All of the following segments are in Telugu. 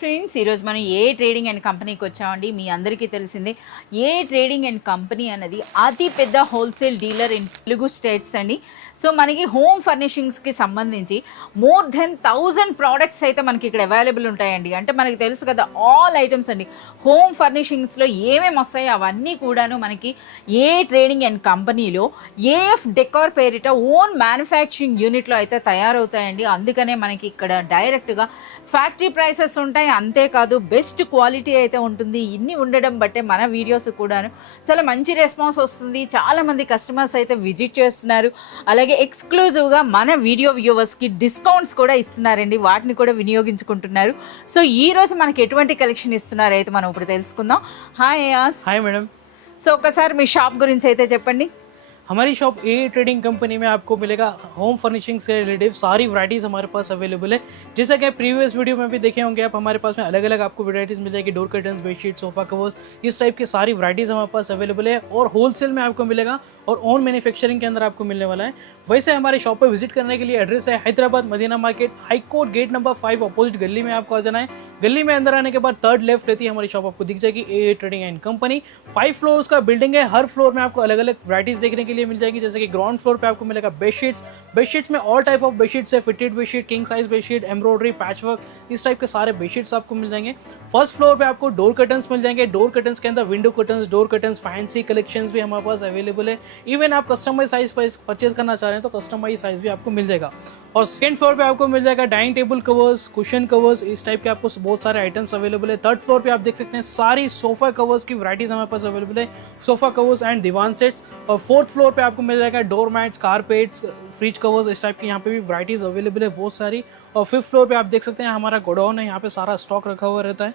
ఫ్రెండ్స్, ఈరోజు మనం ఏ ట్రేడింగ్ అండ్ కంపెనీకి వచ్చామండి. మీ అందరికీ తెలిసిందే ఏ ట్రేడింగ్ అండ్ కంపెనీ అన్నది అతి పెద్ద wholesale dealer in Telugu states అండి. సో మనకి హోమ్ ఫర్నిషింగ్స్కి సంబంధించి మోర్ దెన్ 1000 ప్రోడక్ట్స్ అయితే మనకి ఇక్కడ అవైలబుల్ ఉంటాయండి. అంటే మనకి తెలుసు కదా, ఆల్ ఐటమ్స్ అండి. హోమ్ ఫర్నిషింగ్స్లో ఏమేమి వస్తాయో అవన్నీ కూడాను మనకి ఏ ట్రేడింగ్ అండ్ కంపెనీలో ఏఎఫ్ డెకార్ పేరిట ఓన్ మ్యానుఫ్యాక్చరింగ్ యూనిట్లో అయితే తయారవుతాయండి. అందుకనే మనకి ఇక్కడ డైరెక్ట్గా ఫ్యాక్టరీ ప్రైసెస్ ఉంటాయి. అంతేకాదు బెస్ట్ క్వాలిటీ అయితే ఉంటుంది. ఇన్ని ఉండడం బట్టే మన వీడియోస్ కూడాను చాలా మంచి రెస్పాన్స్ వస్తుంది. చాలామంది కస్టమర్స్ అయితే విజిట్ చేస్తున్నారు. అలాగే ఎక్స్క్లూజివ్గా మన వీడియో వ్యూవర్స్కి డిస్కౌంట్స్ కూడా ఇస్తున్నారండి. వాటిని కూడా వినియోగించుకుంటున్నారు. సో ఈ రోజు మనకి ఎటువంటి కలెక్షన్ ఇస్తున్నారు అయితే మనం ఇప్పుడు తెలుసుకుందాం. హాయ్ యాస్. Hi madam. సో ఒకసారి మీ షాప్ గురించి అయితే చెప్పండి. हमारी शॉप ए ट्रेडिंग कंपनी में आपको मिलेगा होम फर्निशिंग से रिलेटिव सारी वैराइटीज़ हमारे पास अवेलेबल है। जैसा कि आप प्रीवियस वीडियो में भी देखे होंगे आप, हमारे पास में अलग अलग आपको वैराइटीज़ मिल जाएगी। Door curtains, bedsheet, sofa covers, इस टाइप की सारी वैराइटीज़ हमारे पास अवेलेबल है और होलसेल में आपको मिलेगा और ओन मैन्युफैक्चरिंग के अंदर आपको मिलने वाला है। वैसे हमारे शॉप पर विजिट करने के लिए एड्रेस है Hyderabad Madina market, high court gate number 5 opposite गली में आपको आ जाना है। गली में अंदर आने के बाद थर्ड लेफ्ट रहती है हमारी शॉप, आपको दिख जाएगी ए ट्रेडिंग एंड कंपनी। 5 फ्लोर्स का बिल्डिंग है। हर फ्लोर में आपको अलग अलग वैराइटीज़ देखने के लिए मिल जाएगी। जैसे कि ग्राउंड फ्लोर पे आपको मिलेगा बेडशीट्स। बेडशीट्स में ऑल टाइप ऑफ बेडशीट्स है, fitted bedsheet, king size bedsheet, embroidery, patchwork, इस टाइप के सारे बेडशीट्स आपको मिल जाएंगे। फर्स्ट फ्लोर पे आपको डोर कर्टन्स मिल जाएंगे। डोर कर्टन्स के अंदर window curtains, door curtains, fancy collections भी हमारे पास अवेलेबल है। इवन आप कस्टमाइज साइज परचेज करना चाह रहे हैं तो कस्टमाइज साइज भी आपको मिल जाएगा। और सेकंड फ्लोर पे आपको मिल जाएगा dining table covers, cushion covers, इस टाइप के आपको बहुत सारे आइटम्स अवेलेबल है। थर्ड फ्लोर पे आप देख सकते हैं सारी सोफा कवर्स की वैराइटीज हमारे पास अवेलेबल है, सोफा कवर्स एंड दीवान सेट्स। और फोर्थ फ्लोर पे आपको मिल जाएगा door mats, carpets, fridge covers, इस टाइप की यहाँ पे भी वैराइटीज अवेलेबल है बहुत सारी। और फिफ्थ फ्लोर पे आप देख सकते हैं हमारा गोडाउन है, यहाँ पे सारा स्टॉक रखा हुआ रहता है।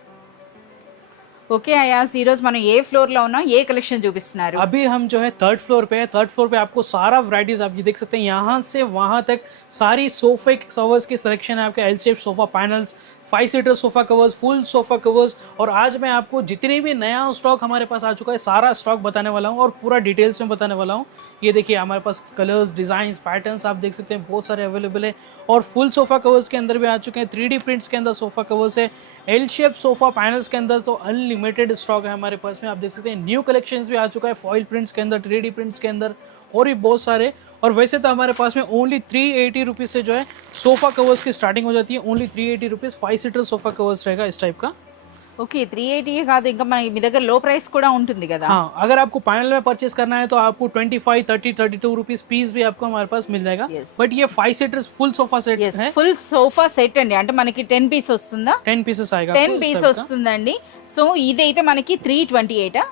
ఓకే అయాస్, ఈరోజు మనం ఏ ఫ్లోర్లో ఉన్నాం, ఏ కలెక్షన్ చూపిస్తున్నారు? अभी हम जो है थर्ड फ्लोर पे है। थर्ड फ्लोर पे आपको सारा वैराइटीज आप ये देख सकते हैं, यहाँ से वहाँ तक सारी सोफे कवर्स की सिलेक्शन है। आपके L shape sofa panels, 5 seater sofa covers, full sofa covers. और आज मैं आपको जितनी भी नया स्टॉक हमारे पास आ चुका है सारा स्टॉक बताने वाला हूँ और पूरा डिटेल्स में बताने वाला हूँ। ये देखिए हमारे पास कलर्स, डिजाइंस, पैटर्न्स आप देख सकते हैं बहुत सारे अवेलेबल है। और फुल सोफा कवर्स के अंदर भी आ चुके हैं। 3D प्रिंट्स के अंदर सोफा कवर्स है। एल शेप सोफा पैनल्स के अंदर तो अनलिमिटेड स्टॉक है हमारे पास में, आप देख सकते हैं। न्यू कलेक्शंस भी आ चुका है फॉइल प्रिंट्स के अंदर, 3D प्रिंट्स के अंदर और भी बहुत सारे। और वैसे तो हमारे पास में ओनली 380 रुपीज़ से जो है सोफा कवर्स की स्टार्टिंग हो जाती है। Only 380 rupees 5 seater sofa covers रहेगा इस टाइप का। ఓకే, 380 కాదు, ఇంకా మనకి మీ దగ్గర లో ప్రైస్ కూడా ఉంటుంది కదా? हाँ, अगर आपको पैनल में परचेस करना है तो आपको 25, 30, 32 रुपीज़ पीस भी आपको हमारे पास मिल जाएगा। Yes. बट ये 5 सीटर्स फुल सोफा सेट है। ఫుల్ సోఫా సెట్ అండి. అంటే మనకి 10 పీస్ వస్తుందా? 10 पीसेस आएगा। 10 పీస్ వస్తుందండి. సో ఇదైతే మనకి 328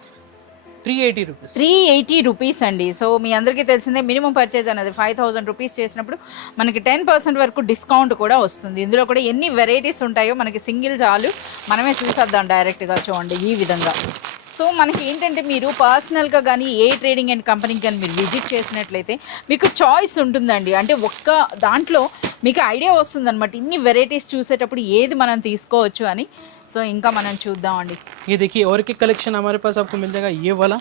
380 रुपीज़ 380 రూపీస్ అండి. సో మీ అందరికీ తెలిసిందే మినిమం పర్చేజ్ అనేది 5000 రూపీస్ చేసినప్పుడు మనకి 10% వరకు డిస్కౌంట్ కూడా వస్తుంది. ఇందులో కూడా ఎన్ని వెరైటీస్ ఉంటాయో మనకి సింగిల్ చాలు, మనమే చూసేద్దాం డైరెక్ట్గా. చూడండి ఈ విధంగా. సో మనకి ఏంటంటే మీరు పర్సనల్గా కానీ ఏ ట్రేడింగ్ అండ్ కంపెనీకి కానీ మీరు విజిట్ చేసినట్లయితే మీకు చాయిస్ ఉంటుందండి. అంటే ఒక్క దాంట్లో మీకు ఐడియా వస్తుందన్నమాట, ఇన్ని వెరైటీస్ చూసేటప్పుడు ఏది మనం తీసుకోవచ్చు అని. సో ఇంకా మనం చూద్దామండి. ये देखिए और एक कलेक्शन हमारे पास आपको मिल जाएगा ये वाला।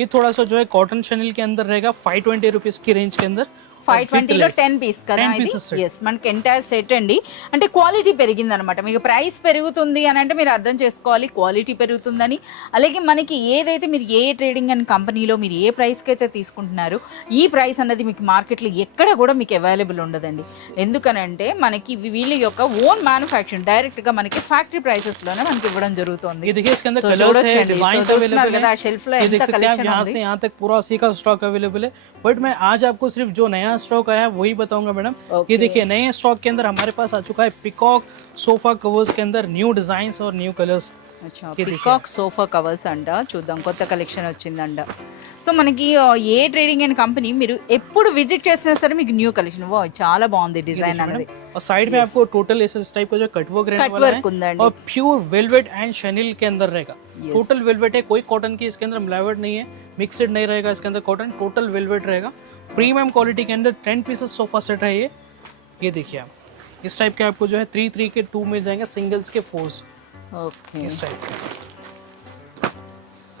ये थोड़ा सा जो है कॉटन शनील के अंदर रहेगा 520 रुपीज़ की रेंज के अंदर। 520లో 10 పీస్ కదా ఇది? ఎస్, మనకి ఎంటైర్ సెట్ అండి. అంటే క్వాలిటీ పెరిగింది అనమాట. మీకు ప్రైస్ పెరుగుతుంది అని అంటే మీరు అర్థం చేసుకోవాలి క్వాలిటీ పెరుగుతుందని. అలాగే మనకి ఏదైతే మీరు ఏ ట్రేడింగ్ అండ్ కంపెనీలో మీరు ఏ ప్రైస్కి అయితే తీసుకుంటున్నారో ఈ ప్రైస్ అన్నది మీకు మార్కెట్లో ఎక్కడ కూడా మీకు అవైలబుల్ ఉండదండి. ఎందుకనంటే మనకి వీళ్ళ యొక్క ఓన్ మ్యానుఫ్యాక్చరింగ్ డైరెక్ట్గా మనకి ఫ్యాక్టరీ ప్రైసెస్లోనే మనకి ఇవ్వడం జరుగుతుంది. షెల్ఫ్లో ఎంత కలెక్షన్ यहाँ से यहाँ तक पूरा उसी का स्टॉक अवेलेबल है। बट मैं आज आपको सिर्फ जो नया स्टॉक आया है वही बताऊंगा मैडम। ये देखिए नए स्टॉक के अंदर हमारे पास आ चुका है पिकॉक सोफा कवर्स के अंदर न्यू डिजाइन्स और new colours. Peacock sofa covers అంట. చూద్దాం, కొత్త కలెక్షన్ వచ్చిందంట. సో మనకి ఏ ట్రేడింగ్ అండ్ కంపెనీ మీరు ఎప్పుడు విజిట్ చేసినా సరే మీకు న్యూ కలెక్షన్. చాలా బాగుంది డిజైన్ అనేది. और साइड में आपको टोटल इस टाइप का जो कटवर्क रहने वाला है और प्योर वेलवेट एंड शनील के अंदर रहेगा। टोटल वेलवेट है, कोई कॉटन की इसके अंदर मिलावट नहीं है, मिक्सड नहीं रहेगा इसके अंदर कॉटन, टोटल वेलवेट रहेगा। प्रीमियम क्वालिटी के अंदर 10 पीसेस सोफा सेट है ये देखिए आप। इस टाइप के आपको जो है 3 के 2 मिल जाएंगे, सिंगल्स के 4 ओके इस टाइप के।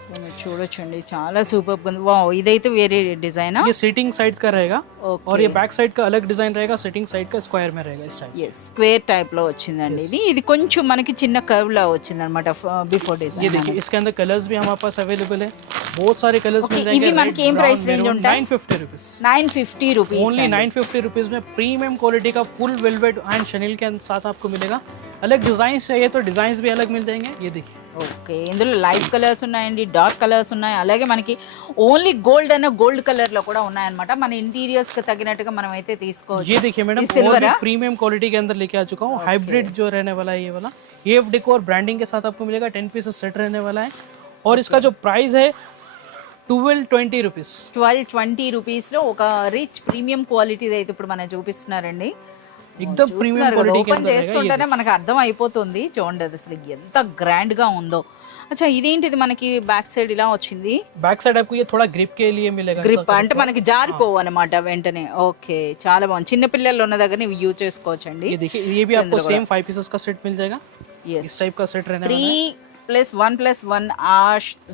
సో మీరు చూడొచ్చండి చాలా సూపర్ ఉంది. వావ్, ఇదైతే వేరే డిజైనా? ये सीटिंग साइड का रहेगा ఓకే. और ये बैक साइड का अलग डिजाइन रहेगा, सिटिंग साइड का स्क्वायर में रहेगा इस टाइप. ఎస్, స్క్వేర్ టైప్ లో వచ్చిందండి ఇది. ఇది కొంచెం మనకి చిన్న కర్వ్ లా వచ్చింది అనమాట బిఫోర్ ये డిజైన్. देखिए इसके अंदर कलर्स भी हमारे पास अवेलेबल है, बहुत सारे कलर्स Okay, मिल जाएंगे. इवी మనకి ఏం price range ఉంటాయి? 950 रुपीस. 950 రూపీస్. ओनली 950 रुपीस में प्रीमियम क्वालिटी का फुल वेलवेट एंड शनील के साथ आपको मिलेगा. अलग डिजाइन चाहिए तो डिजाइन भी अलग मिल जाएंगे. ये देखिए ఓకే, ఇందులో లైట్ కలర్స్ ఉన్నాయండి, డార్క్ కలర్స్ ఉన్నాయి, అలాగే మనకి ఓన్లీ గోల్డ్ అనే గోల్డ్ కలర్ లో కూడా ఉన్నాయన్నమాట. మన ఇంటీరియర్స్ కి తగినట్టుగా మనం అయితే తీసుకోవచ్చు. ये देखिए मैडम, सिल्वर प्रीमियम क्वालिटी के अंदर लेके आ चुका हूँ. हाइब्रिड जो रहने वाला है ये वाला एफ डेकोर ब्रांडिंग के साथ आपको मिलेगा. 10 पीसेस सेट रहने वाला है और इसका जो प्राइस है 1220 रुपीस. 1220 రూపీస్ లో ఒక రిచ్ ప్రీమియం క్వాలిటీ అయితే ఇప్పుడు మనం చూపిస్తున్నారండి. एकदम प्रीमियम क्वालिटी के ఓపెన్ अंदर रहेगा. చేస్తుంటేనే మనకు అర్థం అయిపోతుంది. చూడండి అది అసలు ఎంత గ్రాండ్ గా ఉందో. అచ్చా, ఇదేంటిది మనకి బ్యాక్ సైడ్ ఇలా వచ్చింది? बैक साइड आपको ये थोड़ा ग्रिप के लिए मिलेगा. గ్రిప్ అంటే మనకి జారిపోవు అనమాట వెంటనే. ఓకే, చాలా బాగుంది. చిన్న పిల్లలు ఉన్న దగ్గర ఇవి యూజ్ చేసుకోవచ్చండి. ये देखिए ये भी आपको सेम 5 पीसेस का सेट मिल जाएगा. इस टाइप का सेट रहने वाला है. 3+1+1 ఆ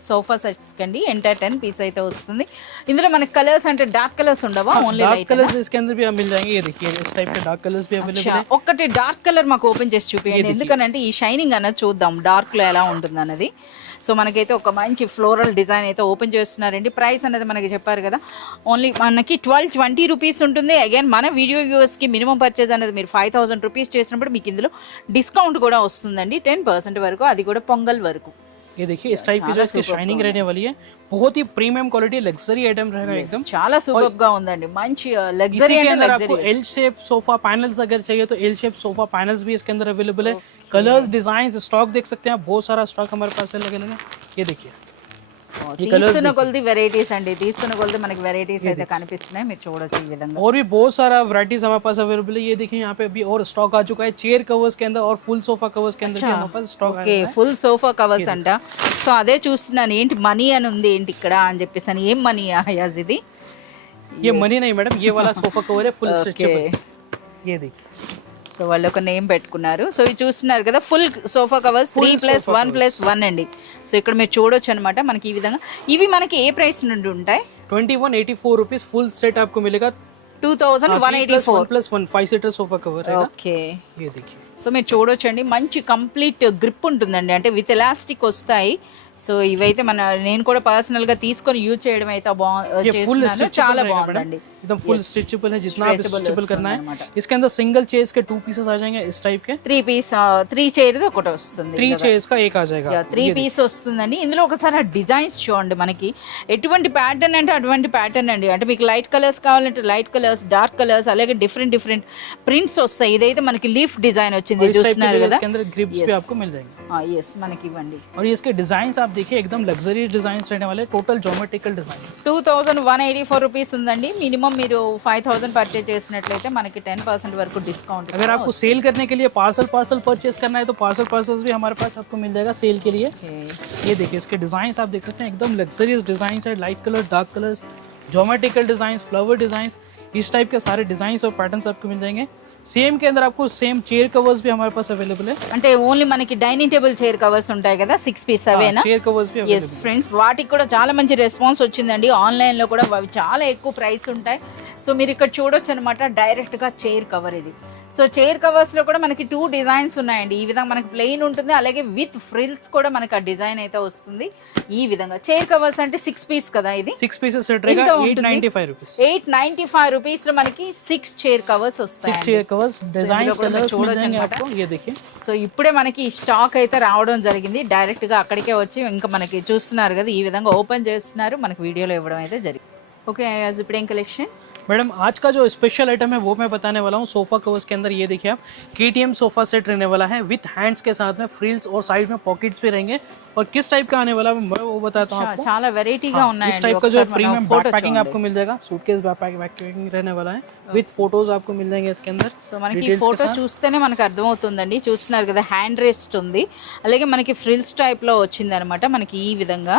సోఫా సెట్స్ కండి ఎంటర్ 10 పీస్ అయితే వస్తుంది. ఇందులో మనకి కలర్స్ అంటే డార్క్ కలర్స్ ఉండవా? ఓన్లీ डार्क లైట్ कलर्स इसके अंदर भी आप मिल जाएंगे. ये देखिए इस टाइप के डार्क कलर्स भी अवेलेबल है. ఒక్కటి డార్క్ కలర్ మాకు ఓపెన్ చేసి చూపించండి, ఎందుకనంటే ఈ షైనింగ్ అన్నది చూద్దాం డార్క్ లో ఎలా ఉంటుంది అన్నది. సో మనకైతే ఒక మంచి ఫ్లోరల్ డిజైన్ అయితే ఓపెన్ చేస్తున్నారండి. ప్రైస్ అనేది మనకి చెప్పారు కదా, ఓన్లీ మనకి 1220 రూపీస్ ఉంటుంది. అగైన్ మన వీడియో వ్యూవర్స్కి మినిమం పర్చేజ్ అనేది మీరు 5000 రూపీస్ చేసినప్పుడు మీకు ఇందులో డిస్కౌంట్ కూడా వస్తుందండి 10% వరకు, అది కూడా పొంగల్ వరకు. ये देखिए इस टाइप की जो इसकी शाइनिंग रहने वाली है, बहुत ही प्रीमियम क्वालिटी लग्जरी आइटम रहेगा एकदम. చాలా సూపర్ గా ఉందండి, మంచి లగ్జరీ इसी के అంటే अंदर आपको luxury. L shape sofa panels अगर चाहिए तो एल शेप सोफा पैनल्स भी इसके अंदर अवेलेबल है. कलर्स डिजाइन स्टॉक देख सकते हैं आप, बहुत सारा स्टॉक हमारे पास अलग अलग है. ये देखिए తీస్తున్న కొలది వెరైటీస్ అండి, తీస్తున్న కొలది మనకి వెరైటీస్ అయితే కనిపిస్తున్నాయి, మీరు చూడొచ్చు ఈ విధంగా. और भी बहुत सारा वैरायटीज हमारे पास अवेलेबल है. ये देखिए यहाँ पे अभी और स्टॉक आ चुका है चेयर कवर्स के अंदर और फुल सोफा कवर्स के अंदर भी हमारे पास stock okay, full sofa covers అంట. సో అదే చూస్తున్నాను, ఏంటి మనీ అని ఉంది ఏంటి ఇక్కడ అని చెప్పేసి. ఏం మనీ యాజ్ ఇది? ये मनी नहीं मैडम, ये वाला सोफा कवर है फुल स्ट्रेचेबल. ये देखिए సో వాళ్ళు ఒక నేమ్ పెట్టుకున్నారు. సో ఇది చూస్తున్నారు కదా, ఫుల్ సోఫా కవర్స్ 3+1+1 అండి. సో ఇక్కడ మీరు చూడొచ్చు అనమాట. మనకి ఈ విధంగా ఇవి మనకి ఏ ప్రైస్ నుండి ఉంటాయి? 2184 रुपीस फुल सेट आपको मिलेगा. 2184 3+1+1 5 सीटर सोफा कवर रहेगा. ఓకే, ये देखिए సో మీరు చూడొచ్చండి, మంచి కంప్లీట్ గ్రిప్ ఉంటుందండి, అంటే విత్ ఎలాస్టిక్ వస్తాయి. సో ఇవైతే నేను కూడా పర్సనల్ గా తీసుకొని యూజ్ చేయడం అయితే చేస్తున్నాను, చాలా బాగుందండి. एकदम फुल स्ट्रेचेबल है, जितना आप स्ट्रेचेबल करना है. इसके अंदर सिंगल चेयर्स के 2 पीसेस आ जाएंगे इस टाइप के. 3 చైర్ ఒకటి వస్తుంది, 3 चेयर्स का एक आ जाएगा. 3 పీస్ వస్తుందండి. ఇందులో ఒకసారి ఆ డిజైన్స్ చూడండి, మనకి ఎటువంటి ప్యాటర్న్ అంటే అటువంటి ప్యాటర్న్ అండి. అంటే మీకు లైట్ కలర్స్ కావాలంటే లైట్ కలర్స్, డార్క్ కలర్స్, అలాగే డిఫరెంట్ డిఫరెంట్ ప్రింట్స్ వస్తాయి. ఇదైతే మనకి లీఫ్ డిజైన్ వచ్చింది, చూస్తున్నారు కదా. इसके अंदर ग्रिप्स भी आपको मिल जाएंगे. ఎస్, మనకి ఇవ్వండి. और ये इसके डिजाइन्स आप देखिए एकदम लग्जरी डिजाइन्स रहने वाले, टोटल ज्योमेट्रिकल डिजाइन्स. 2184 రూపీస్ ఉందండి. మినిమం మీరు 5000 పర్చేజ్ చేసినట్లయితే మనకి 10% వరకు డిస్కౌంट. अगर आपको सेल करने के लिए पार्सल परचेज करना है तो पार्सल्स भी हमारे पास आपको मिल जाएगा सेल के लिए. ये देखिए इसके डिजाइन्स आप देख सकते हैं, एकदम लग्जरियस डिजाइन्स है. Light colour, dark colours, geometrical designs, flower designs, इस टाइप के सारे डिजाइन्स और पैटर्न्स आपको मिल जाएंगे. सेम के अंदर आपको सेम चेयर कवर्स भी हमारे पास अवेलेबल है. అంటే ఓన్లీ మనకి డైనింగ్ టేబుల్ చైర్ కవర్స్ ఉంటాయి కదా, 6 పీస్ అవేనా? चेयर कवर्स भी ఎస్ अवेलेबल. ఫ్రెండ్స్, వాటికి కూడా చాలా మంచి రెస్పాన్స్ వచ్చిందండి. ఆన్లైన్లో కూడా అవి చాలా ఎక్కువ ప్రైస్ ఉంటాయి. సో మీరు ఇక్కడ చూడొచ్చు అనమాట, డైరెక్ట్గా చైర్ కవర్ ఇది. సో చైర్ కవర్స్లో కూడా మనకి 2 డిజైన్స్ ఉన్నాయండి. ఈ విధంగా మనకి ప్లెయిన్ ఉంటుంది, అలాగే విత్ ఫ్రిల్స్ కూడా మనకి ఆ డిజైన్ అయితే వస్తుంది. ఈ విధంగా చైర్ కవర్స్ అంటే 6 పీస్ కదా, ఇది 6 पीसेस सेट रहेगा 895 रुपीस. 895 రూపీస్ లో మనకి 6 చైర్ కవర్స్ వస్తాయి. 6 चेयर कवर्स डिजाइन कलर्स मिल जाएंगे आपको. ये देखिए సో ఇప్పుడే మనకి స్టాక్ అయితే రావడం జరిగింది, డైరెక్ట్ గా అక్కడికే వచ్చి ఇంకా మనకి చూస్తున్నారు కదా, ఈ విధంగా ఓపెన్ చేస్తున్నారు, మనకి వీడియోలో ఇవ్వడం అయితే జరిగింది. ఓకే, ఇప్పుడు ఏం కలెక్షన్? मैडम आज का जो स्पेशल आइटम है वो मैं बताने वाला हूँ. सोफा कवर्स के अंदर ये देखिए आप KTM सोफा सेट रहने वाला है विथ हैंड्स के साथ में फ्रिल्स और साइड में पॉकेट्स भी रहेंगे. और किस टाइप का आने वाला है मैं वो बताता हूँ आपको. చాలా వెరైటీగా ఉన్నాయి. इस टाइप का जो प्रीमियम बैकपैकिंग आपको मिल जाएगा, सूटकेस बैकपैकिंग रहने वाला है विथ फोटोज आपको मिल जाएंगे इसके अंदर. సో మనకి ఈ ఫోటో చూస్తేనే మనకు అర్థమవుతుందండి, చూస్తున్నారు కదా, హ్యాండ్ రెస్ట్ ఉంది, అలాగే మనకి ఫ్రిల్స్ టైప్ లో వచ్చింది అనమాట. మనకి ఈ విధంగా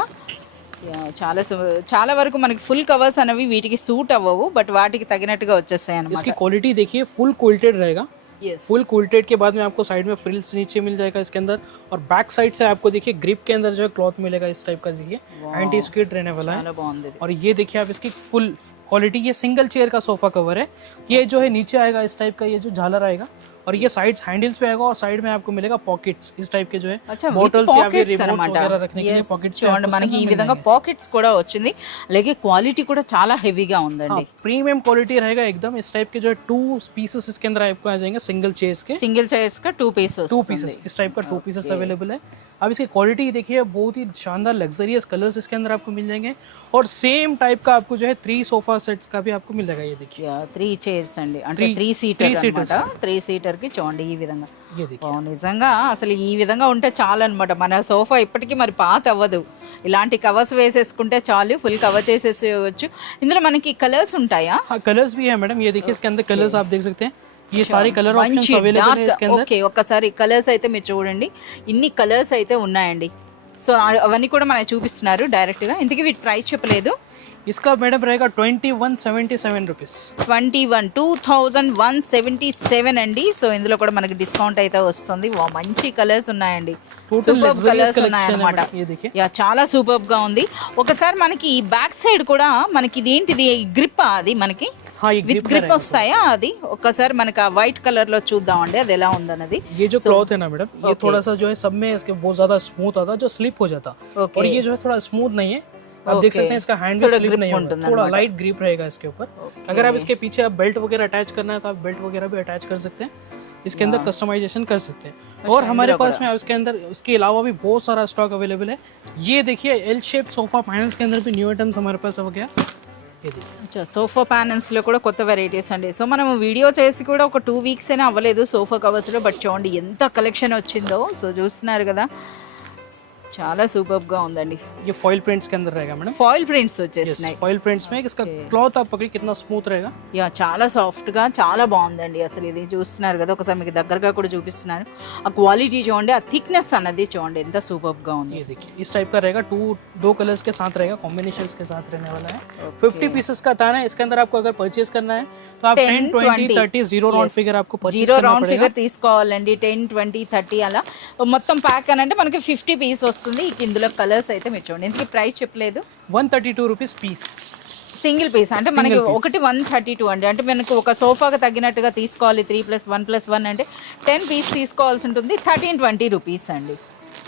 చాలా వరకు మనకి ఫుల్ కవర్స్ అనేవి వీటికి సూట్ అవ్వవు, బట్ వాటికి తగినట్టుగా వచ్చేస్తాయి అన్నమాట. इसकी क्वालिटी देखिए फुल क्वालिटेड रहेगा. Yes. फुल कुल्टेड के बाद में आपको साइड में फ्रिल्स नीचे मिल जाएगा इसके अंदर, और बैक साइड से आपको देखिए ग्रिप के अंदर जो है क्लॉथ मिलेगा इस टाइप का, देखिए एंटी स्किड रहने वाला है। చాలా బాగుంది ఇది. और ये देखिए आप इसकी फुल क्वालिटी, ये सिंगल चेयर का सोफा कवर है। ये जो है नीचे आएगा इस टाइप का, ये जो झालर आएगा, और ये साइड्स हैंडल्स पे आएगा, और साइड में आपको मिलेगा पॉकेट्स इस टाइप के जो है అచ్చా bottles या फिर పాకెట్స్ remotes అన్నమాట. वगैरह रखने के लिए Yes, pockets पे చూడండి आपको మనకి ఈ इसके अंदर విధంగా मिल పాకెట్స్ కూడా వచ్చింది, అలాగే క్వాలిటీ కూడా చాలా హెవీగా ఉందండి. प्रीमियम क्वालिटी रहेगा एकदम। इस टाइप के जो है 2 पीसेस इसके अंदर आपको आ जाएंगे सिंगल चेयर्स के, సింగిల్ చైర్స్ కా 2 పీసెస్ 2 पीसेस इस टाइप का 2 पीसेस अवेलेबल है। अब इसकी क्वालिटी देखिए, बहुत ही शानदार लग्जरियस कलर्स इसके अंदर आपको मिल जाएंगे, और सेम टाइप का आपको जो है 3 सोफा सेट्स का भी आपको मिल जाएगा। ये देखिए 3 చైర్స్ అండి, అంటే Three- 3 సీటర్ three seaters. అన్నమాట. 3 సీటర్ కి చూడండి ఈ విధంగా. ये देखिए నిజంగా అసలు ఈ విధంగా ఉంటే చాలు అనమాట. మన సోఫా ఇప్పటికీ మరి పాత అవ్వదు, ఇలాంటి కవర్స్ వేసేసుకుంటే చాలు, ఫుల్ కవర్ చేసేసుకోవచ్చు. ఇందులో మనకి కలర్స్ ఉంటాయా? हाँ कलर्स भी है मैडम, ये देखिए इसके अंदर कलर्स आप देख सकते हैं, ये सारे कलर ऑप्शंस अवेलेबल है इसके अंदर। ఓకే, ఒక్కసారి కలర్స్ అయితే మీరు చూడండి, ఇన్ని కలర్స్ అయితే ఉన్నాయండి. సో అవన్నీ కూడా మనకి చూపిస్తున్నారు డైరెక్ట్ గా. ఇంతకీ వీటి ప్రైస్ చెప్పలేదు. इसका मैडम रहेगा 2177 रुपीस। 21,177 అండి. సో ఇందులో కూడా మనకి డిస్కౌంట్ అయితే వస్తుంది. వా, మంచి కలర్స్ ఉన్నాయండి, Total super luxurious colours collection ఉన్నాయన్నమాట. है, ये देखिए యా, చాలా సూపర్ గా ఉంది. ఒకసారి మనకి ఈ బ్యాక్ సైడ్ కూడా మనకి ఇది ఏంటిది, గ్రిప్ అది మనకి हाँ ये విత్ grip గ్రిప్ रहेगा। వస్తాయా? అది ఒక్కసారి మనకి ఆ వైట్ కలర్ లో చూద్దామండి అది ఎలా ఉందన్నది. ये जो क्लॉथ है ना मैडम, ये Okay. थोड़ा सा जो है सब में इसके बहुत ज्यादा स्मूथ आता, जो स्लिप हो जाता, ఓకే, और ये जो है थोड़ा स्मूथ नहीं है। आप देख Okay. सकते हैं इसका हैंड थोड़ा स्लिप grip नहीं होगा, ఉంటుంది थोड़ा అన్నమాట. लाइट ग्रिप रहेगा इसके ऊपर। अगर आप इसके पीछे आप बेल्ट वगैरह अटैच करना है तो आप बेल्ट वगैरह भी अटैच कर सकते हैं, इसके अंदर कस्टमाइजेशन कर सकते हैं। और हमारे पास में इसके अंदर इसके अलावा भी बहुत सारा स्टॉक अवेलेबल है। ये देखिए एल शेप सोफा पैनल्स के अंदर भी न्यू आइटम्स हमारे पास हो गया, ये देखिए సోఫా ప్యానల్స్ లో కూడా కొత్త వెరైటీస్ అండి. సో మనం వీడియో చేసి కూడా ఒక 2 వీక్స్ అయినా అవ్వలేదు సోఫా కవర్స్ లో, బట్ చూడండి ఎంత కలెక్షన్ వచ్చిందో. సో చూస్తున్నారు కదా, చాలా సూపర్ గా ఉందండి. ये फॉइल प्रिंट्स के अंदर रहेगा मैडम। ఫాయిల్ ప్రింట్స్ వచ్చేసినాయి. फॉइल प्रिंट्स में इसका क्लॉथ आप पकड़िए कितना स्मूथ रहेगा। యా, చాలా సాఫ్ట్ గా చాలా బాగుందండి. అసలు ఇది చూస్తున్నారు కదా, ఒకసారి మీకు దగ్గరగా కూడా చూపిస్తున్నాను. ఆ క్వాలిటీ చూడండి, ఆ థిక్నెస్ అన్నది చూడండి ఎంత సూపర్ గా ఉంది. ये देखिए इस टाइप का रहेगा, 2 कलर्स के साथ रहेगा, कॉम्बिनेशंस के साथ रहने वाला है। 50 पीसेस का था ना, इसके अंदर आपको अगर परचेज करना है तो आप 10 20 30 जीरो राउंड फिगर आपको परचेज జీరో करना రౌండ్ पड़ेगा। ఫిగర్ తీసుకోవాలండి. 10 20 30 అలా మొత్తం ప్యాక్ అని అంటే మనకి 50 పీస్ వస్తుంది. ఇందులో కలర్స్ అయితే మీరు చూడండి. ఇంతకీ ప్రైస్ చెప్పలేదు. 132 रुपीस पीस। సింగిల్ పీస్ అంటే మనకి Single piece. ఒకటి 132 అండి. అంటే మనకు ఒక సోఫాకి తగ్గినట్టుగా తీసుకోవాలి. 3+1+1 అంటే 10 పీస్ తీసుకోవాల్సి ఉంటుంది. 1320 రూపీస్ అండి.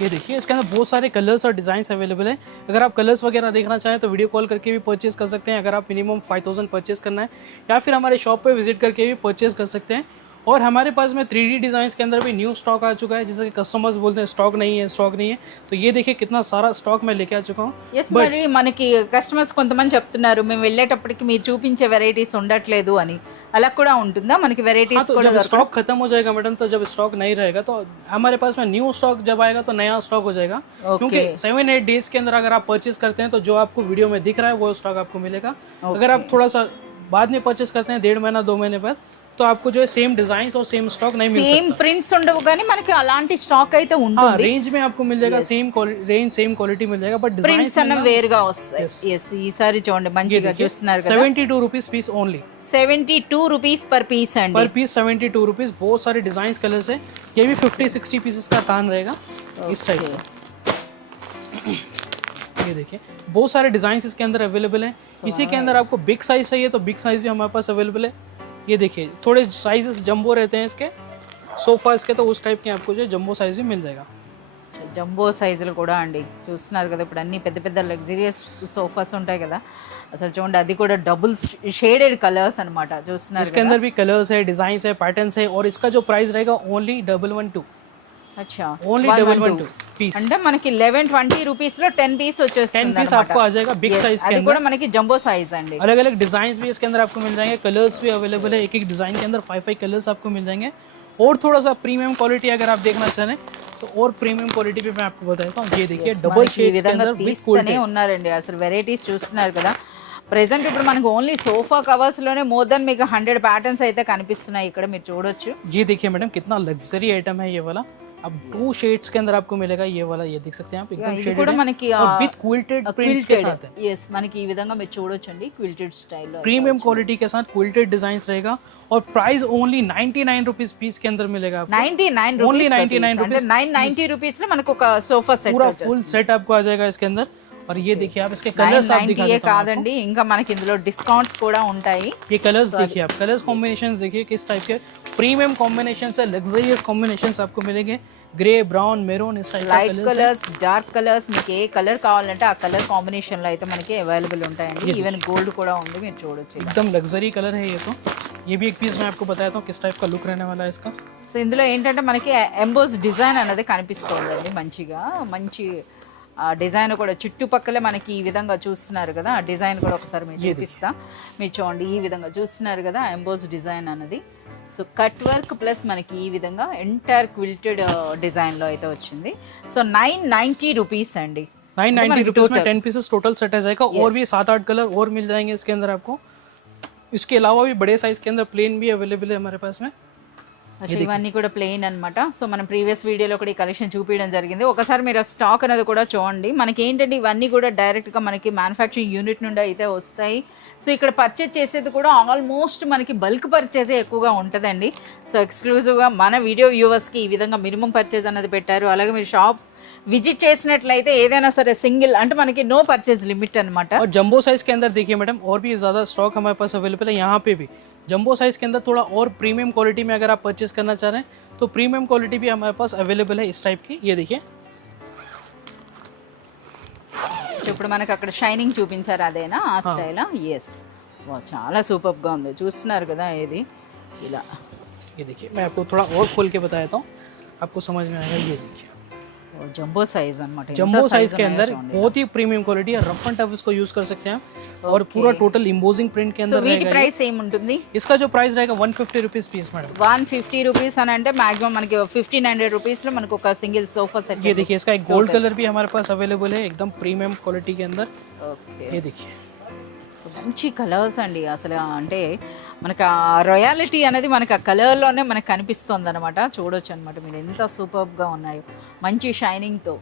ये देखिए इसके अंदर बहुत सारे कलर्स और डिजाइन अवेलेबल है। अगर आप कलर्स वगैरह देखना चाहें तो वीडियो कॉल करके भी परचेज कर सकते हैं, अगर आप मिनिमम 5000 परचेज करना है, या फिर हमारे शॉप पे विजिट करके भी परचेज कर सकते हैं। और हमारे पास में 3D डिज़ाइंस के अंदर भी न्यू स्टॉक आ चुका है, जैसे कि कस्टमर्स बोलते हैं स्टॉक नहीं है, स्टॉक नहीं है, तो ये देखिए कितना सारा स्टॉक मैं लेके आ चुका हूँ। ఎస్, మరి మనకి కస్టమర్స్ కొంతమంది చెప్తున్నారు మేము వెళ్ళేటప్పటికి మీరు చూపించే వెరైటీస్ ఉండట్లేదు అని. అలా కూడా ఉంటుందా మనకి हाँ, వెరైటీస్ तो కూడా जब దొరకడం? स्टॉक खत्म हो जाएगा मैडम, तो जब स्टॉक नहीं रहेगा तो हमारे पास में न्यू स्टॉक जब आएगा तो नया स्टॉक हो जाएगा। क्योंकि 7-8 डेज के अंदर अगर आप परचेज करते हैं तो जो आपको वीडियो में दिख रहा है वो स्टॉक आपको मिलेगा। अगर आप थोड़ा सा बाद में परचेज करते हैं 1.5 महीना 2 महीने बाद, तो आपको जो है सेम डिजाइन और सेम स्टॉक नहीं मिल సేమ్ सकता। ప్రింట్స్ ఉండవు కానీ మనకి అలాంటి స్టాక్ అయితే हाँ, ఉంటుంది. रेंज में आपको मिल जाएगा, सेम रेंज सेम क्वालिटी मिल जाएगा, बट ప్రింట్స్ అన్న వేరుగా వస్తాయి. ఎస్, ఈసారి చూడండి మంచిగా చూస్తున్నారు కదా. 72 rupees piece only 72 rupees per piece అండి. Per piece 72 rupees. बहुत सारे डिजाइन कलर्स है, ये भी 50-60 पीसेस का तान रहेगा इस टाइप का। ये देखिए बहुत सारे डिजाइन इसके अंदर अवेलेबल है। इसी के अंदर आपको बिग साइज चाहिए तो बिग साइज भी हमारे पास अवेलेबल है। ये देखिए थोड़े साइजेस जंबो रहते हैं इसके सोफास के, तो उस टाइप के आपको जो जंबो साइज भी मिल जाएगा। జంబో సైజులు కూడా అండి చూస్తున్నారు కదా. ఇప్పుడు అన్ని పెద్ద పెద్ద లగ్జరియస్ సోఫాస్ ఉంటాయి కదా, అసలు చూడండి అది కూడా డబుల్ షేడెడ్ కలర్స్ అన్నమాట. చూస్తున్నారు इसके अंदर भी कलर्स है, डिजाइन है, पैटर्न्स है, और इसका जो प्राइस रहेगा ओनली 112 అచ్చా, ओनली 112 पीस। అంటే మనకి 1120 రూపీస్ లో 10 పీస్ 10 వచ్చేస్తుంది पीस आपको आ जाएगा बिग साइज के అది अंदर। కూడా మనకి జంబో సైజ్ అండి. अलग अलग डिजाइन भी इसके अंदर आपको मिल जाएंगे, कलर्स भी अवेलेबल है। एक एक डिजाइन के अंदर 5 कलर्स आपको मिल जाएंगे। और थोड़ा सा प्रीमियम क्वालिटी अगर आप देखना चाहें तो और प्रीमियम क्वालिटी भी मैं आपको बताता हूँ। ये देखिए डबल మనకి ఈ शेड्स के విధంగా अंदर विद తీస్తూనే ఉన్నారండి. అసలు వెరైటీస్ చూస్తున్నారు కదా. ప్రెసెంట్ ఇప్పుడు మనకు ఓన్లీ సోఫా కవర్స్ లోనే మోర్ దెన్ మీకు 100 ప్యాటర్న్స్ అయితే కనిపిస్తున్నాయి ఇక్కడ మీరు చూడొచ్చు. ये देखिए मैडम कितना लग्जरी आइटम है ये वाला। अब 2 शेड्स के अंदर आपको मिलेगा ये वाला, ये देख सकते हैं आप एकदम ఇది కూడా शेडेड మనకి और विद क्विल्टेड प्रिंट्स के साथ है। yes మనకి ఈ విధంగా మీరు చూడొచ్చండి క్విల్టెడ్ స్టైల్ లో प्रीमियम क्वालिटी के साथ क्विल्टेड डिजाइन रहेगा और प्राइस ओनली 99 रुपीस पीस के अंदर मिलेगा आपको। 99 Only రూపీస్ 99 అంటే 990 రూపీస్ లో మనకు ఒక సోఫా సెట్ पूरा వచ్చేస్తుంది फुल सेट आपको आ जाएगा इसके अंदर। और ये देखिए आप इसके कलर्स आप दिखा 990 देता हूं आपको। కాదండి ఇంకా మనకి ఇందులో డిస్కౌంట్స్ కూడా ఉంటాయి ये कलर्स देखिए आप, कलर्स कॉम्बिनेशंस देखिए किस टाइप के प्रीमियम कॉम्बिनेशंस है, लग्जरियस कॉम्बिनेशंस आपको मिलेंगे, ग्रे ब्राउन मेरून इस टाइप లైట్ के कलर्स కలర్స్ డార్క్ కలర్స్ మీకు ఏ కలర్ కావాలంటే ఆ కలర్ కాంబినేషన్ లో అయితే మనకి అవైలబుల్ ఉంటాయండి ఈవెన్ గోల్డ్ కూడా ఉంది మీరు చూడొచ్చు ఇలా. एकदम लग्जरी कलर है ये तो। ये भी एक पीस मैं आपको बताता हूँ किस टाइप का लुक रहने वाला है इसका। సో ఇందులో ఏంటంటే మనకి ఎంబోస్ డిజైన్ అనేది కనిపిస్తుందండి మంచిగా, మంచి డిజైన్ కూడా చుట్టుపక్కల మనకి ఈ విధంగా చూస్తున్నారు కదా, ఆ డిజైన్ కూడా ఒకసారి మీరు చూపిస్తా. మీరు చూడండి ఈ విధంగా చూస్తున్నారు కదా ఎంబోస్ డిజైన్ అన్నది. సో కట్ వర్క్ ప్లస్ మనకి ఈ విధంగా ఎంటైర్ క్విల్టెడ్ డిజైన్ లో అయితే వచ్చింది. సో 990 రూపీస్ అండి. 990 रुपीस में 10 पीसेस टोटल सेट आ जाएगा। और भी 7-8 कलर और मिल जाएंगे इसके अंदर आपको। इसके अलावा भी बड़े साइज के अंदर प्लेन भी अवेलेबल है हमारे पास में। అసలు ఇవన్నీ కూడా ప్లెయిన్ అన్నమాట. సో మనం ప్రీవియస్ వీడియోలో కూడా ఈ కలెక్షన్ చూపించడం జరిగింది. ఒకసారి మీరు ఆ స్టాక్ అనేది కూడా చూడండి. మనకి ఏంటంటే ఇవన్నీ కూడా డైరెక్ట్గా మనకి మ్యానుఫ్యాక్చరింగ్ యూనిట్ నుండి అయితే వస్తాయి. సో ఇక్కడ పర్చేజ్ చేసేది కూడా ఆల్మోస్ట్ మనకి బల్క్ పర్చేజే ఎక్కువగా ఉంటుందండి. సో ఎక్స్క్లూజివ్గా మన వీడియో వ్యూవర్స్కి ఈ విధంగా మినిమం పర్చేజ్ అనేది పెట్టారు. అలాగే మీరు షాప్ విజిట్ చేసినట్లయితే ఏదైనా సరే సింగిల్ అంటే మనకి నో పర్చేజ్ లిమిట్ అనమాట. और जंबो साइज के अंदर देखिए मैडम और भी ज़्यादा स्टॉक हमारे पास अवेलेबल है। यहाँ पे भी जंबो साइज के अंदर थोड़ा और प्रीमियम क्वालिटी में अगर आप परचेज करना चाह रहे हैं तो प्रीमियम क्वालिटी भी हमारे पास अवेलेबल है इस टाइप की। ये देखिए ఇప్పుడు మనకి అక్కడ షైనింగ్ చూపించారు అదేనా ఆ స్టైలా? ఎస్, చాలా సూపర్గా ఉంది చూస్తున్నారు కదా. ఇది ఇలా ये देखिए मैं आपको थोड़ा और खोल के बताता हूँ, आपको समझ में आएगा। ये देखिए जंबो साइज अनమాట. जंबो साइज के अंदर बहुत ही प्रीमियम क्वालिटी है, रफ एंड टफ इसको यूज कर सकते हैं और पूरा टोटल इंपोजिंग प्रिंट के సో अंदर వీటి रहेगा। ప్రైస్ ఏముంటుంది? इसका जो प्राइस रहेगा 150 रुपीस पीस मैडम। 150 రూపీస్ అని అంటే మాక్సిమం మనకి 1500 రూపీస్ లో మనకు ఒక సింగిల్ సోఫా సెట్. ये देखिए इसका एक गोल्ड कलर भी हमारे पास अवेलेबल है एकदम प्रीमियम क्वालिटी के अंदर। ఓకే, ये देखिए సో మంచి కలర్స్ అండి. అసలు అంటే మనకు ఆ రాయలిటీ అనేది మనకు ఆ కలర్లోనే మనకు కనిపిస్తుంది అనమాట. చూడొచ్చు అనమాట మీరు ఎంత సూపర్గా ఉన్నాయో మంచి షైనింగ్తో.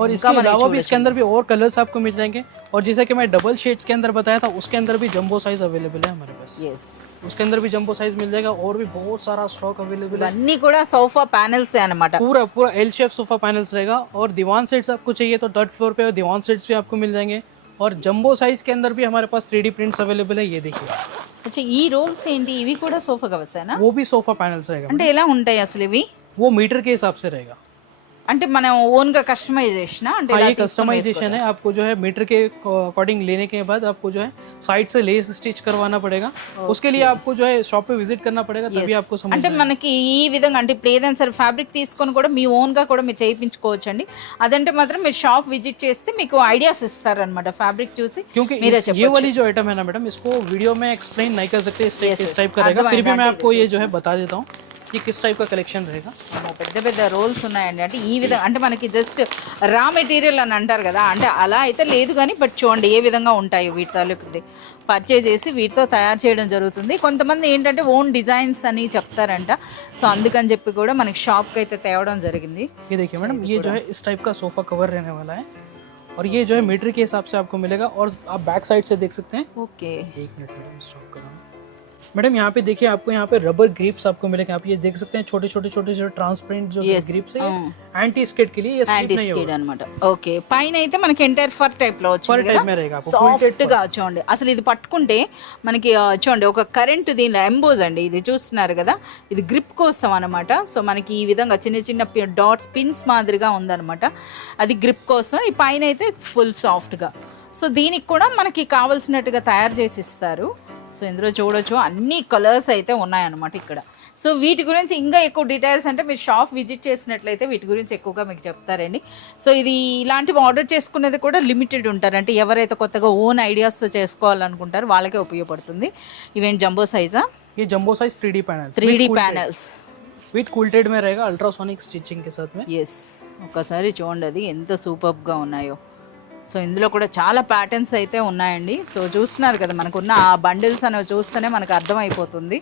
और इसके अलावा भी इसके अंदर भी और कलर्स आपको मिल जाएंगे। और जैसा कि मैं डबल शेड्स के अंदर बताया था उसके अंदर भी जंबो साइज अवेलेबल है हमारे पास। उसके अंदर भी जंबो साइज मिल जाएगा और भी बहुत सारा स्टॉक अवेलेबल है। ఇవన్నీ కూడా సోఫా ప్యానెల్స్ అనమాట. पूरा एल शेप सोफा पैनल्स रहेगा। और दीवान सेट्स आपको चाहिए तो 3rd फ्लोर पे दीवान सेट्स भी आपको मिल जाएंगे। और जंबो साइज के अंदर भी हमारे पास 3D प्रिंट्स अवेलेबल है। ये देखिए అచ్చా, ఈ రోల్స్ ఏంటి? ఇవి కూడా సోఫా కవర్సేనా? वो भी सोफा पैनल्स रहेगा। అంటే ఎలా ఉంటాయి అసలు ఇవి? वो मीटर के हिसाब से रहेगा। అంటే మనం ఓన్ గా కస్టమైజేషన్ అంటే हाँ, ఇలా ये कस्टमाइजेशन है। आपको जो है मीटर के अकॉर्डिंग लेने के बाद आपको जो है साइड से लेस स्टिच करवाना पड़ेगा। उसके लिए आपको जो है शॉप पे विजिट करना पड़ेगा, तभी आपको समझ అంటే మనకి ఈ విధంగా అంటే ఇప్పుడు ఏదైనా సరే ఫ్యాబ్రిక్ తీసుకొని కూడా మీ ఓన్ గా కూడా మీరు చేయించుకోవచ్చు అండి. అదంటే మాత్రం మీరు షాప్ విజిట్ చేస్తే మీకు ఐడియాస్ ఇస్తారనమాట ఫ్యాబ్రిక్ చూసి. क्योंकि ये वाली जो आइटम है ना मैडम, इसको वीडियो में एक्सप्लेन नहीं कर सकते इस टाइप का रहेगा। फिर भी मैं आपको ये जो है बता देता हूँ कि किस टाइप का कलेक्शन रहेगा। పెద్ద పెద్ద రోల్స్ ఉన్నాయండి. అంటే ఈ విధంగా అంటే మనకి జస్ట్ రా మెటీరియల్ అని అంటారు కదా, అంటే అలా అయితే లేదు కానీ బట్ చూడండి ఏ విధంగా ఉంటాయో వీటి తాలూకు పర్చేజ్ చేసి వీటితో తయారు చేయడం జరుగుతుంది. కొంతమంది ఏంటంటే ఓన్ డిజైన్స్ అని చెప్తారంట. సో అందుకని చెప్పి కూడా మనకి షాప్కి అయితే తేవడం జరిగింది. ये देखिए मैडम, ये जो है इस टाइप का सोफा कवर रहने वाला है और ये जो है मीटर के हिसाब से आपको मिलेगा। और आप बैक साइड से देख सकते हैं। ఓకే, एक मिनट मैडम स्टॉप कर रहा हूँ। मैडम यहाँ पे देखिए आपको यहाँ पे रबर ग्रिप्स आपको मिलेंगे। आप ये देख सकते हैं छोटे छोटे ट्रांसपेरेंट जो ग्रिप्स है एंटी स्किड के लिए। ये स्किड యాంటీ नहीं స్కిడ్ होगा। అనమాట. ఓకే, పైన అయితే మనకి ఎంటైర్ ఫర్ టైప్ లో फर వచ్చింది टाइप కదా, में रहेगा आपको, సాఫ్ట్ గా చూడండి. అసలు ఇది పట్టుకుంటే మనకి చూడండి ఒక కరెంట్ దీనిలో ఎంబోజ్ అండి. ఇది చూస్తున్నారు కదా, ఇది గ్రిప్ కోసం అనమాట. సో మనకి ఈ విధంగా చిన్న చిన్న డాట్స్ పిన్స్ మాదిరిగా ఉందన్నమాట. అది గ్రిప్ కోసం. ఈ పైన అయితే ఫుల్ సాఫ్ట్ గా. సో దీనికి కూడా మనకి కావాల్సినట్టుగా తయారు చేసి ఇస్తారు. సో ఇందులో చూడొచ్చు అన్ని కలర్స్ అయితే ఉన్నాయన్నమాట ఇక్కడ. సో వీటి గురించి ఇంకా ఎక్కువ డీటెయిల్స్ అంటే మీరు షాప్ విజిట్ చేసినట్లయితే వీటి గురించి ఎక్కువగా మీకు చెప్తారండి. సో ఇది ఇలాంటివి ఆర్డర్ చేసుకునేది కూడా లిమిటెడ్ ఉంటారు. అంటే ఎవరైతే కొత్తగా ఓన్ ఐడియాస్తో చేసుకోవాలనుకుంటారో వాళ్ళకే ఉపయోగపడుతుంది. ఇవేంటి జంబో సైజా? ये jumbo size 3D panel 3D panels with कूल्टेड में रहेगा, अल्ट्रासोनिक स्टिचिंग के साथ में। ఎస్, ఒకసారి చూడండి అది ఎంత సూపర్గా ఉన్నాయో. సో ఇందులో కూడా చాలా ప్యాటర్న్స్ అయితే ఉన్నాయండి. సో చూస్తున్నారు కదా, మనకున్న ఆ బండిల్స్ అనేవి చూస్తేనే మనకు అర్థమైపోతుంది.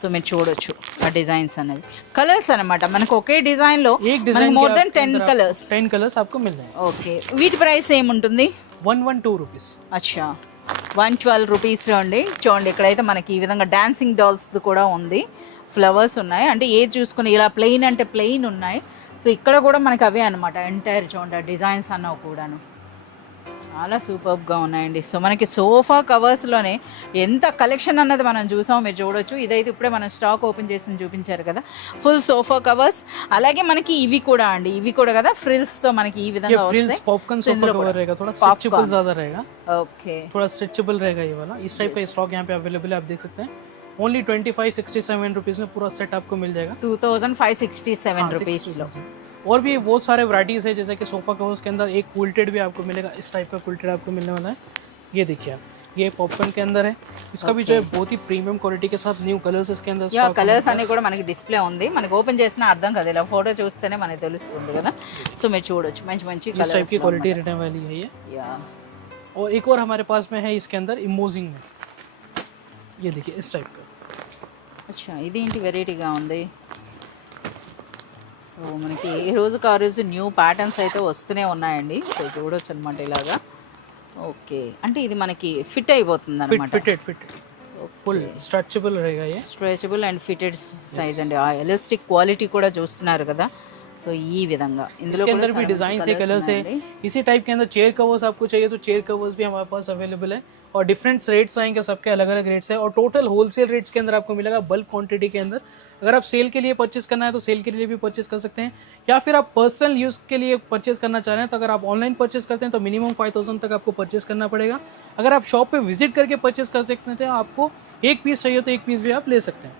సో మీరు చూడొచ్చు ఆ డిజైన్స్ అనేవి కలర్స్ అనమాట మనకు ఒకే డిజైన్లో एक design more than 10 colours 10 colours आपको मिल जाएंगे। ఓకే వీటి ప్రైస్ ఏముంటుంది 112 रुपीस। అచ్చా 112 రూపీస్లో అండి చూడండి ఇక్కడైతే మనకి ఈ విధంగా డాన్సింగ్ డాల్స్ కూడా ఉంది ఫ్లవర్స్ ఉన్నాయి అంటే ఏది చూసుకుని ఇలా ప్లెయిన్ అంటే ప్లెయిన్ ఉన్నాయి సో ఇక్కడ కూడా మనకి అవే అనమాట ఎంటైర్ చూడండి డిజైన్స్ అన్నవి కూడాను చాలా సూపర్గా ఉన్నాయండి సో మనకి సోఫా కవర్స్లోనే ఎంత కలెక్షన్ అన్నది మనం చూసాం మీరు చూడొచ్చు ఇదైతే ఇప్పుడే మనం స్టాక్ ఓపెన్ చేసి చూపించారు కదా ఫుల్ సోఫా కవర్స్ అలాగే మనకి ఇవి కూడా అండి ఇవి కూడా కదా ఫ్రిల్స్తో మనకి ఈ విధంగా फ्रिल्स पॉपकॉर्न सोफा कवर रहेगा, थोड़ा स्ट्रेचेबल ज्यादा रहेगा, ఓకే थोड़ा स्ट्रेचेबल रहेगा ये वाला। इस टाइप का स्टॉक यहाँ पे अवेलेबल है, आप देख सकते हैं। ओनली 2567 रुपीज में पूरा सेट आपको मिल जाएगा 2567 రూపీస్లో और भी बहुत सारे वैराइटीज है जैसे कि सोफा कवर्स के अंदर एक क्विल्टेड भी आपको मिलेगा, इस टाइप का क्विल्टेड आपको मिलने वाला है। ये देखिए आप, ये पॉपकॉर्न के अंदर है, इसका भी जो है बहुत ही प्रीमियम क्वालिटी के साथ न्यू कलर्स इसके अंदर యా stock కలర్స్ हमारे అన్ని पास। కూడా మనకి డిస్ప్లే ఉంది మనకి ఓపెన్ చేసినా అర్థం కదా ఇలా ఫోటో చూస్తేనే మనకి తెలుస్తుంది కదా సో మీరు చూడొచ్చు మంచి మంచి इस टाइप కలర్స్ की क्वालिटी रहने वाली है ये। యా और एक और हमारे पास में है इसके अंदर इमोजिंग में, ये देखिए इस टाइप का। అచ్చా ఇదేంటి వెరైటీగా ఉంది సో మనకి ఏ రోజుకి ఆ రోజు న్యూ ప్యాటర్న్స్ అయితే వస్తూనే ఉన్నాయండి సో చూడొచ్చు అనమాట ఇలాగా ఓకే అంటే ఇది మనకి ఫిట్ అయిపోతుంది అనమాట फिटेड फुल स्ट्रेचेबल रहेगा ये। స్ట్రెచబుల్ అండ్ ఫిటెడ్ సైజ్ అండి ఆ ఎలాస్టిక్ క్వాలిటీ కూడా చూస్తున్నారు కదా సో ఈ విధంగా ఇందులో इसके కూడా अंदर भी చాలా डिजाइन మంచి से colours कलर्स है, ఉన్నాయండి. इसी टाइप के अंदर चेयर कवर्स आपको चाहिए तो चेयर कवर्स भी हमारे पास अवेलेबल है और डिफरेंट रेट्स आएंगे, सबके अलग अलग रेट्स है और टोटल होलसेल रेट्स के अंदर आपको मिलेगा बल्क क्वांटिटी के अंदर। अगर आप सेल के लिए परचेस करना है तो सेल के लिए भी परचेस कर सकते हैं या फिर आप पर्सनल यूज़ के लिए परचेस करना चाह रहे हैं तो अगर आप ऑनलाइन परचेस करते हैं तो मिनिमम 5000 तक आपको परचेस करना पड़ेगा। अगर आप शॉप पे विजिट करके परचेस कर सकते हैं तो आपको एक पीस चाहिए तो एक पीस भी आप ले सकते हैं।